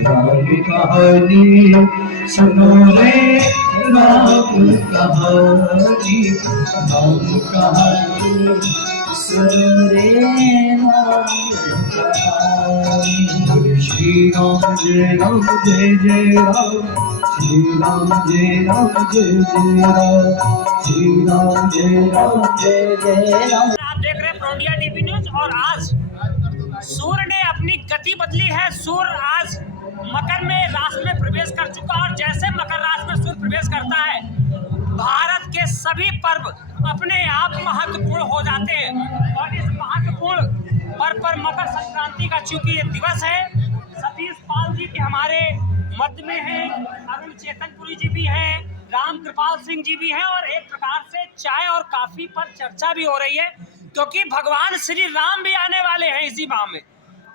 राम कहानी सुनो रे राम कहानी, राम कहानी सुनो रे राम कहानी। श्री राम जय राम जय जय राम, श्री राम जय राम जय जय राम, श्री राम जय राम जय जय राम। आप देख रहे हैं प्रोडिया टीवी न्यूज। और आज सूर्य ने अपनी गति बदली है। सूर्य आज मकर में राशि में प्रवेश कर चुका, और जैसे मकर राशि में सूर्य प्रवेश करता है, भारत के सभी पर्व अपने आप महत्वपूर्ण हो जाते हैं। और इस महत्वपूर्ण पर्व पर मकर संक्रांति का चूंकि ये दिवस है, सतीश पाल जी के हमारे मध्य में हैं, अरुण चेतनपुरी जी भी हैं, राम कृपाल सिंह जी भी हैं, और एक प्रकार से चाय और काफी पर चर्चा भी हो रही है, क्योंकि भगवान श्री राम भी आने वाले हैं इसी माह में,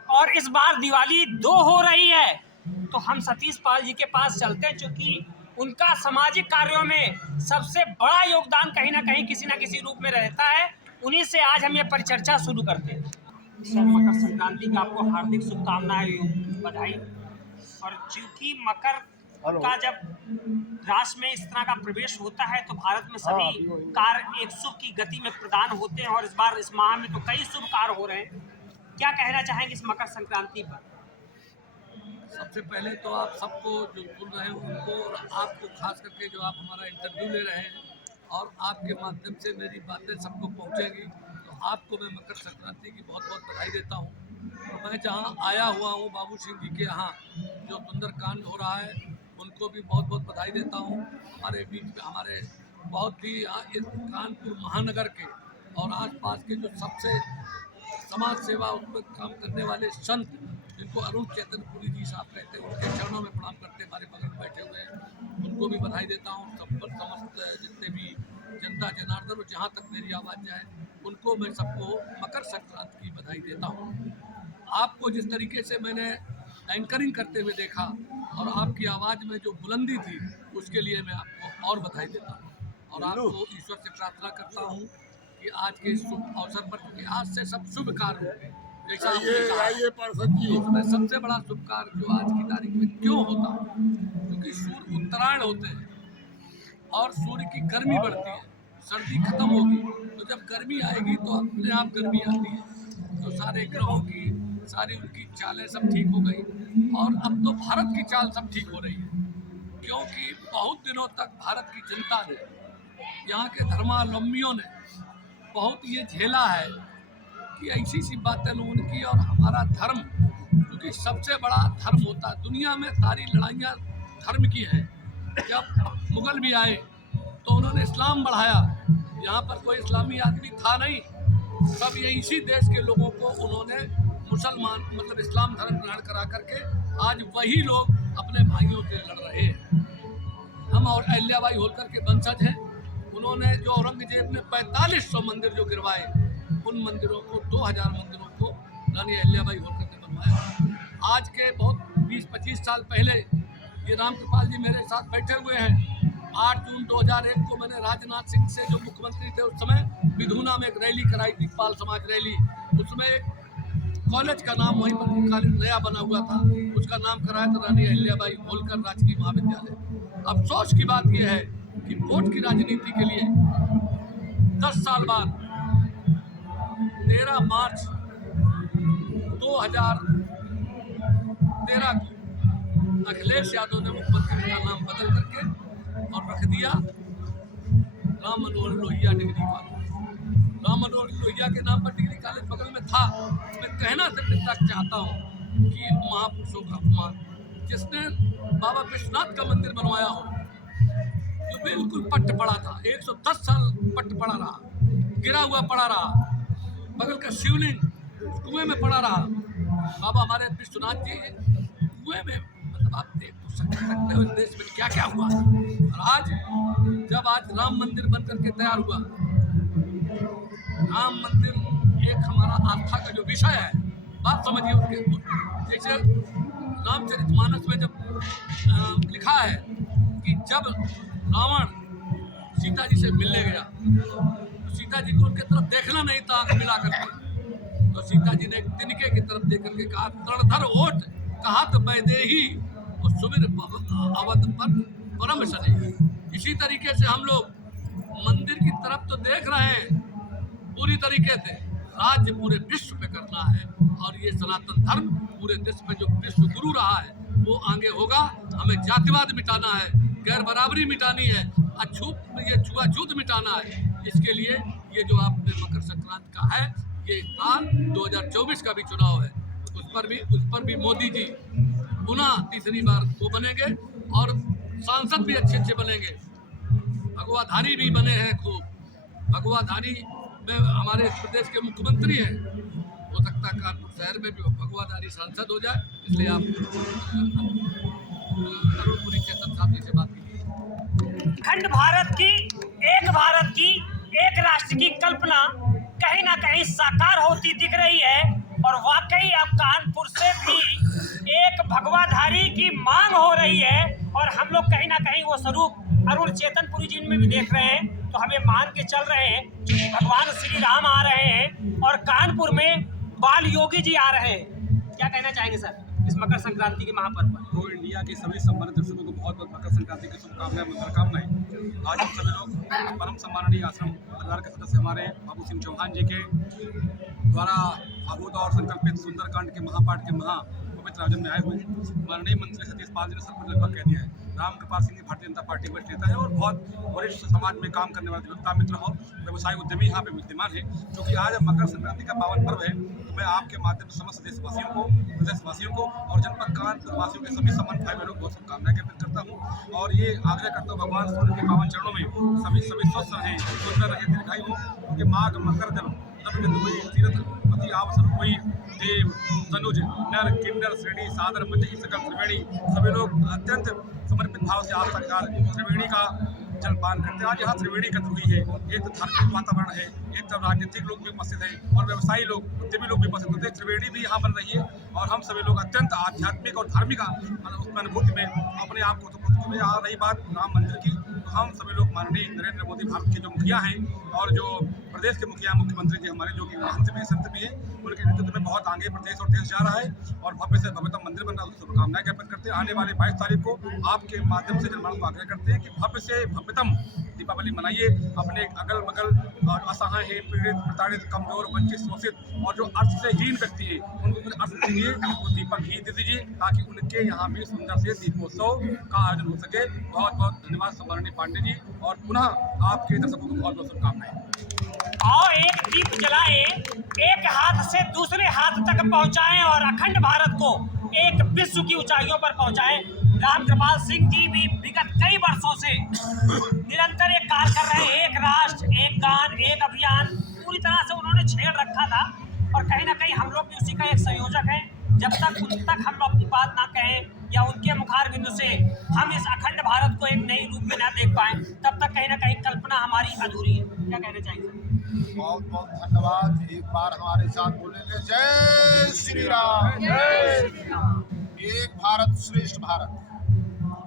और इस बार दिवाली 2 हो रही है। तो हम सतीश पाल जी के पास चलते हैं, क्योंकि उनका सामाजिक कार्यों में सबसे बड़ा योगदान कहीं ना कहीं किसी न किसी रूप में रहता है। उन्हीं से आज हम ये परिचर्चा शुरू करते हैं। सर, मकर संक्रांति की आपको हार्दिक शुभकामनाएं, बधाई। और चूंकि मकर का जब राशि में इस तरह का प्रवेश होता है, तो भारत में सभी कार्य एक शुभ की गति में प्रदान होते हैं, और इस बार इस माह में तो कई शुभ कार्य हो रहे हैं। क्या कहना चाहेंगे इस मकर संक्रांति पर? सबसे पहले तो आप सबको जो सुन रहे हो उनको, और आपको खास करके जो आप हमारा इंटरव्यू ले रहे हैं, और आपके माध्यम से मेरी बातें सबको पहुंचेंगी, तो आपको मैं मकर संक्रांति की बहुत बहुत बधाई देता हूं। और मैं जहां आया हुआ हूं बाबू सिंह जी के यहाँ जो सुंदरकांड हो रहा है, उनको भी बहुत बहुत बधाई देता हूं। हमारे बीच में हमारे बहुत ही यहाँ इस कानपुर महानगर के और आसपास के जो सबसे समाज सेवा उसमें काम करने वाले संत, जिनको अरुण चेतनपुरी जी साहब कहते हैं, उनके चरणों में प्रणाम करते हमारे बगल में बैठे हुए हैं, उनको भी बधाई देता हूँ। सब पर समस्त जितने भी जनता जनार्दन और जहाँ तक मेरी आवाज़ जाए, उनको मैं सबको मकर संक्रांति की बधाई देता हूँ। आपको जिस तरीके से मैंने एंकरिंग करते हुए देखा और आपकी आवाज़ में जो बुलंदी थी, उसके लिए मैं आपको और बधाई देता हूँ, और आपको ईश्वर से प्रार्थना करता हूँ कि आज के इस शुभ अवसर पर, क्योंकि आज से सब शुभ कार्य होंगे, जैसा उसमें सबसे बड़ा शुभ कार्य जो आज की तारीख में क्यों होता है, क्योंकि सूर्य उत्तरायण होते हैं और सूर्य की गर्मी बढ़ती है, सर्दी खत्म होगी, तो जब गर्मी आएगी तो अपने आप गर्मी आती है, तो सारे ग्रहों की सारी उनकी चालें सब ठीक हो गई, और अब तो भारत की चाल सब ठीक हो रही है, क्योंकि बहुत दिनों तक भारत की जनता ने, यहाँ के धर्मावलंबियों ने बहुत ये झेला है कि ऐसी सी बातें लोगों की, और हमारा धर्म, क्योंकि सबसे बड़ा धर्म होता है दुनिया में, सारी लड़ाइयाँ धर्म की हैं। जब मुगल भी आए तो उन्होंने इस्लाम बढ़ाया, यहाँ पर कोई इस्लामी आदमी था नहीं, सब ये इसी देश के लोगों को उन्होंने मुसलमान मतलब इस्लाम धर्म ग्रहण करा करके आज वही लोग अपने भाइयों से लड़ रहे हैं। हम और अहिल्याबाई होलकर के वंशज हैं। उन्होंने जो औरंगजेब ने 4500 मंदिर जो गिरवाए, उन मंदिरों को 2000 मंदिरों को रानी अहिल्याबाई होलकर ने बनवाया। आज के बहुत 20-25 साल पहले ये राम कृपाल जी मेरे साथ बैठे हुए हैं। 8 जून 2001 को मैंने राजनाथ सिंह से, जो मुख्यमंत्री थे उस समय, विधुना में एक रैली कराई थी, पाल समाज रैली। उसमें एक कॉलेज का नाम वहीं पर खाली नया बना हुआ था, उसका नाम कराया था रानी अहिल्याबाई होलकर राजकीय महाविद्यालय। अफसोस की बात यह है कि वोट की राजनीति के लिए 10 साल बाद 13 मार्च 2013 को अखिलेश यादव ने मुख्यमंत्री का नाम बदल करके और रख दिया राम मनोहर लोहिया डिग्री कॉलेज। राम मनोहर लोहिया के नाम पर डिग्री कॉलेज बगल में था। मैं कहना सिर्फ इतना चाहता हूँ कि महापुरुषों का अपमान, जिसने बाबा विश्वनाथ का मंदिर बनवाया हो, जो बिल्कुल पट्ट पड़ा था, 110 साल पट्ट पड़ा रहा, गिरा हुआ पड़ा रहा, बगल का शिवलिंग कुएं में पड़ा रहा। बाबा हमारे विश्वनाथ जी कुएं में, मतलब आप देख तो सकते हो इस देश में क्या क्या हुआ। और आज जब राम मंदिर बन करके तैयार हुआ, राम मंदिर एक हमारा आस्था का जो विषय है, बात समझिए उसके, जैसे रामचरितमानस में जब लिखा है कि जब रावण सीता जी से मिलने गया तो सीता जी को उनके तरफ देखना नहीं था, आंख मिला करके, तो सीता जी ने एक तिनके की तरफ देख करके कहा, तरणधर ओट कहत वैदेही और सुमिर अवध पर परम शनि। इसी तरीके से हम लोग मंदिर की तरफ तो देख रहे हैं, पूरी तरीके से राज्य पूरे विश्व पे करना है और ये सनातन धर्म पूरे देश में जो विश्व गुरु रहा है वो आगे होगा। हमें जातिवाद मिटाना है, गैर बराबरी मिटानी है, ये छुआछूत मिटाना है। इसके लिए ये जो आपने मकर संक्रांति का है, ये काल 2024 का भी चुनाव है, उस पर भी मोदी जी पुनः तीसरी बार वो बनेंगे और सांसद भी अच्छे अच्छे बनेंगे। भगवाधारी भी बने हैं खूब, भगवाधारी में हमारे प्रदेश के मुख्यमंत्री हैं। हो सकता है कानपुर शहर में भी भगवाधारी सांसद हो जाए, इसलिए आप अरुणपुरी चेतन साहब जी से बात कीजिए। अखंड भारत की एक राष्ट्र की कल्पना कहीं ना कहीं साकार होती दिख रही है और वाकई अब कानपुर से भी एक भगवाधारी की मांग हो रही है और हम लोग कहीं ना कहीं वो स्वरूप अरुण चेतनपुरी जी में भी देख रहे हैं। तो हमें मान के चल रहे हैं कि भगवान श्री राम आ रहे हैं और कानपुर में बाल योगी जी आ रहे हैं। क्या कहना चाहेंगे सर इस मकर संक्रांति के महापर्व पर? तो इंडिया के सभी सम्मानित दर्शकों को बहुत बहुत मकर संक्रांति की शुभकामनाएं, मंगलकामनाएं। आज हम सभी लोग परम सम्माननीय आश्रम परिवार के सदस्य हमारे बाबू सिंह चौहान जी के द्वारा आहुत और संकल्पित सुंदरकांड के महापाठ के पवित्र आयोजन में आए हुए। माननीय मंत्री सतीश पाल जी ने सब कुछ लगभग कह दिया है। राम कृपाल सिंह जी भारतीय जनता पार्टी में नेता है और बहुत वरिष्ठ समाज में काम करने वाले वक्ता मित्र और व्यवसायी उद्यमी यहाँ पे विद्यमान है। क्योंकि आज मकर संक्रांति का पावन पर्व है, तो मैं आपके माध्यम से समस्त देशवासियों को, प्रदेशवासियों को और जनपद कानपुर वासियों के सभी सम्मान भाई बहनों को शुभकामनाएं ज्ञापित करता हूँ और ये आग्रह करता हूँ भगवान सूर्य के पावन चरणों में सभी स्वस्थ रहें, सुंदर रहे, दीर्घायु हो। क्योंकि माघ मकर जल तीर्थ पति आवसर कोई देव तनुज नर किन्नर श्रेणी सादर मजही सकल त्रिवेणी। सभी लोग अत्यंत समर्पित भाव से आज तक त्रिवेणी का जलपान करते हैं। आज यहाँ त्रिवेणी एकत्र हुई है। एक तो धार्मिक वातावरण है, एक तो राजनीतिक लोग भी उपस्थित हैं और व्यवसायी लोग, उद्यमी लोग भी उपस्थित होते हैं। त्रिवेणी भी यहाँ बन रही है और हम सभी लोग अत्यंत आध्यात्मिक और धार्मिक अनुभूति में अपने आप को आ रही बात राम मंदिर की, तो हम सभी लोग माननीय नरेंद्र मोदी भारत के जो मुखिया हैं और जो प्रदेश के मुखिया मुख्यमंत्री जी हमारे जो कि महंत भी संत भी हैं, उनके नेतृत्व में बहुत आगे प्रदेश और देश जा रहा है और भव्य से भव्यतम मंदिर बन रहा है। उसकी शुभकामनाएं ज्ञापित करते हैं। आने वाले 22 तारीख को आपके माध्यम से जनमानस को आग्रह करते हैं कि भव्य से भव्यतम दीपावली मनाइए। अपने अगल बगल असहाय है, पीड़ित, प्रताड़ित, कमजोर, वंचित, शोषित और जो अर्थ से हीन व्यक्ति है उनको कुछ अर्थ दीजिए, वो दीपक घी दे दीजिए ताकि उनके यहाँ भी सुंदर से दीपोत्सव का आयोजन हो सके। बहुत बहुत धन्यवाद सम्माननीय पांडे जी और पुनः आपके दर्शकों को बहुत बहुत शुभकामनाएं। और एक दीप जलाए, एक हाथ से दूसरे हाथ तक पहुंचाएं और अखंड भारत को एक विश्व की ऊंचाइयों पर पहुंचाएं। राम कृपाल सिंह जी भी विगत कई वर्षों से निरंतर एक कार्य कर रहे हैं। एक राष्ट्र, एक गान, एक अभियान पूरी तरह से उन्होंने छेड़ रखा था और कहीं ना कहीं हम लोग भी उसी का एक संयोजक हैं। जब तक उन तक हम लोग अपनी बात ना कहें या उनके मुखार बिंदु से हम इस अखंड भारत को एक नई रूप में ना देख पाएं, तब तक कहीं ना कहीं कल्पना हमारी अधूरी है। क्या कहना चाहिए? बहुत बहुत धन्यवाद। एक बार हमारे साथ बोलेंगे जय श्री राम। एक भारत श्रेष्ठ भारत।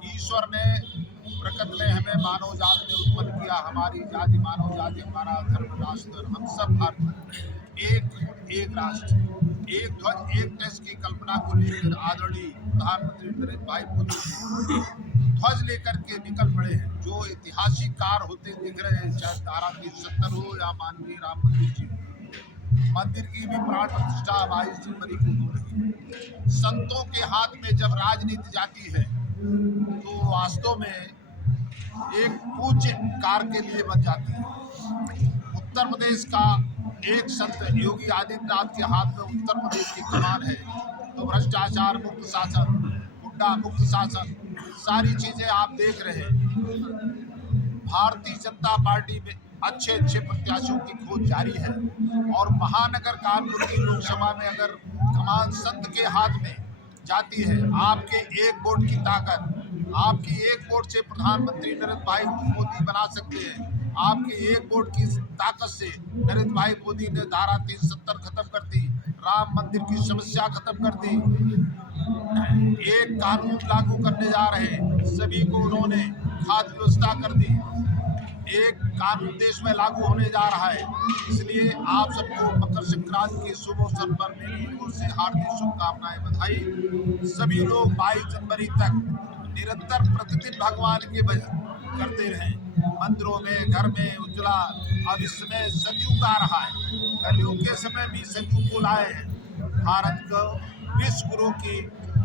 ईश्वर ने प्रकृति में हमें मानव जाति ने उत्पन्न किया। हमारी जाति मानव जाति, हमारा धर्म, राष्ट्र, हम सब भारत एक राष्ट्र, एक ध्वज, एक देश की कल्पना को लेकर आदरणीय प्रधानमंत्री नरेंद्र भाई मोदी जी ध्वज लेकर के निकल पड़े हैं। जो ऐतिहासिक कार्य होते दिख रहे हैं, चाहे धारा 370 हो या माननीय राम मंदिर जी, मंदिर की भी प्राण प्रतिष्ठा 22 जनवरी को हो रही है। संतों के हाथ में जब राजनीति जाती है तो वास्तव में एक पूज्य कार्य के लिए बन जाती है। उत्तर प्रदेश का एक संत योगी आदित्यनाथ के हाथ में उत्तर प्रदेश की कमान है, तो भ्रष्टाचार मुक्त शासन, गुंडा मुक्त शासन, सारी चीजें आप देख रहे हैं। भारतीय जनता पार्टी में अच्छे अच्छे प्रत्याशियों की खोज जारी है और महानगर कानपुर की लोकसभा में अगर कमान संत के हाथ में जाती है, आपके एक वोट की ताकत, आपकी एक वोट से प्रधानमंत्री नरेंद्र भाई मोदी बना सकते हैं। आपके एक वोट की ताकत से नरेंद्र भाई मोदी ने धारा 370 खत्म कर दी, राम मंदिर की समस्या खत्म कर दी, एक कानून लागू करने जा रहे हैं, सभी को उन्होंने खाद्य व्यवस्था कर दी। एक कानून देश में लागू होने जा रहा है। इसलिए आप सबको मकर संक्रांति के शुभ अवसर पर मेरी ओर से हार्दिक शुभकामनाएं, बधाई। सभी लोग 22 जनवरी तक निरंतर प्रतिदिन भगवान के भजन करते रहें। मंदिरों में, घर में उजला। अब इस समय संयुग आ रहा है, कलयुग के समय भी संयुग को लाए हैं। भारत को विश्व गुरु की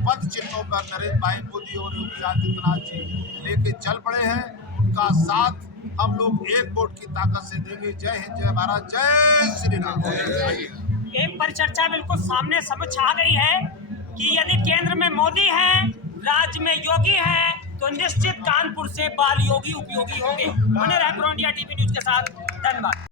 पद चिन्हों पर नरेंद्र भाई मोदी और योगी आदित्यनाथ जी लेके चल पड़े हैं। उनका साथ हम लोग एक वोट की ताकत से देंगे। जय हिंद, जय भारत, जय श्री राम। एक परिचर्चा बिल्कुल सामने समझ आ गई है कि यदि केंद्र में मोदी है, राज्य में योगी है, तो निश्चित कानपुर से बाल योगी उपयोगी होंगे। बने रहे प्रो इंडिया टीवी न्यूज के साथ। धन्यवाद।